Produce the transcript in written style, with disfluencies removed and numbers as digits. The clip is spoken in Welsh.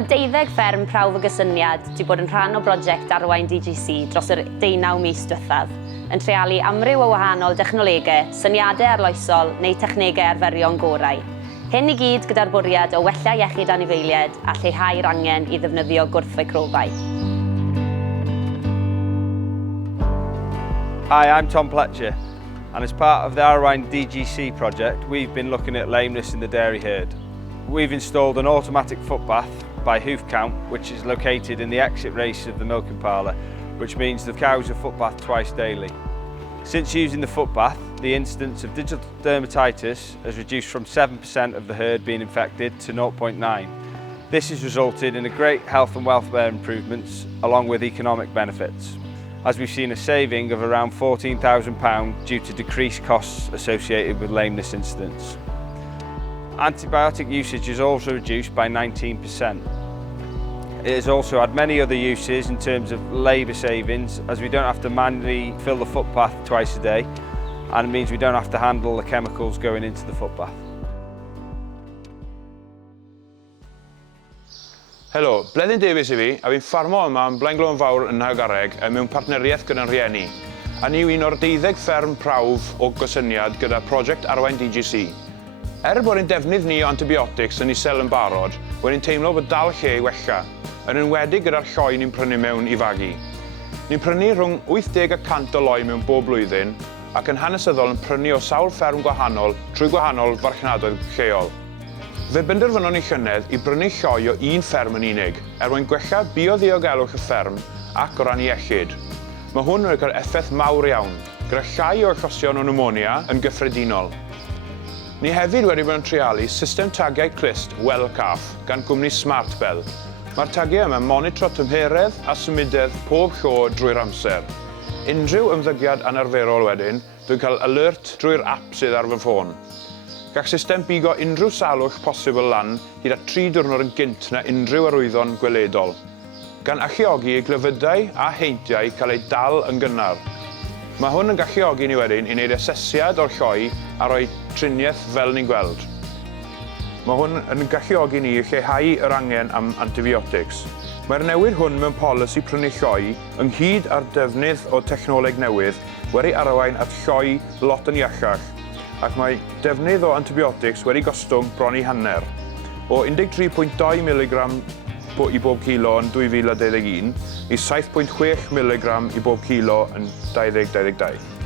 Mae 12 fferm prawf y Gysyniad wedi bod yn rhan o brosiect arwain DGC dros yr 19 mis diwethaf, yn treialu amryw o wahanol dechnolegau, syniadau arloesol neu technegau arferion gorau. Hyn I gyd gyda'r bwriad o wella iechyd anifeiliaid a lleihau'r angen I ddefnyddio gwrthfeicrobau. Hi, I'm Tom Pletcher, and as part of the Arwain DGC project, we've been looking at lameness in the dairy herd. We've installed an automatic footbath by hoof count, which is located in the exit race of the milking parlour, which means the cows are footbathed twice daily. Since using the footbath, the incidence of digital dermatitis has reduced from 7% of the herd being infected to 0.9. This has resulted in a great health and welfare improvements, along with economic benefits, as we've seen a saving of around £14,000 due to decreased costs associated with lameness incidents. Antibiotic usage is also reduced by 19%. It has also had many other uses in terms of labour savings, as we don't have to manually fill the footpath twice a day, and it means we don't have to handle the chemicals going into the footpath. Helo, Bleddyn Davies I fi, a fi'n ffarmo yma yn Blaenglon Fawr yn Nhagaregg mewn partneriaeth gyda'n rhieni. A ni yw un o'r 12 fferm prawf o Gysyniad gyda prosiect Arwain DGC. Bod ein defnydd ni o antibiotics yn isel yn barod, wedyn teimlo bod dal lle I wella, yn enwedig gyda'r lloi ni'n prynu mewn I fagu. Ni'n prynu rhwng 80 a 100 o loi mewn bob blwyddyn, ac yn hanesyddol yn prynu o sawl fferm gwahanol trwy gwahanol farchnadoedd lleol. Fe benderfynon ni llynedd I brynu lloi o un fferm yn unig, mwyn gwella bioddiogelwch y fferm ac o ran iechyd. Mae hwn yn cael effaith mawr iawn, gyda llai o achosion o pneumonia yn gyffredinol. Ni hefyd wedi bod yn treialu system tagiau clust Well Caff gan gwmni Smart Bell. Mae'r tagiau yma'n monitro tymheredd a symudedd pob llo drwy'r amser. Unrhyw ymddygiad anarferol wedyn, dwi'n cael alert drwy'r app sydd ar fy ffôn. Gall system bigo unrhyw salwch posibl lan hyd at 3 diwrnod yn gynt na unrhyw arwyddion gweledol, gan alluogi I glyfydau a heintiau cael eu dal yn gynnar. Mae hwn yn galluogi ni wedyn I wneud asesiad o'r lloi a rhoi triniaeth fel ni'n gweld. Mae hwn yn galluogi ni I lleihau yr angen am antibiotics. Mae'r newid hwn mewn polisi prynu lloi ynghyd â'r defnydd o technoleg newydd wedi arwain at lloi lot yn iachach, ac mae defnydd o antibiotics wedi gostwng bron I hanner, o 13.2 mg I bob kilo yn 2021 I 7.6 mg I bob kilo yn 2022.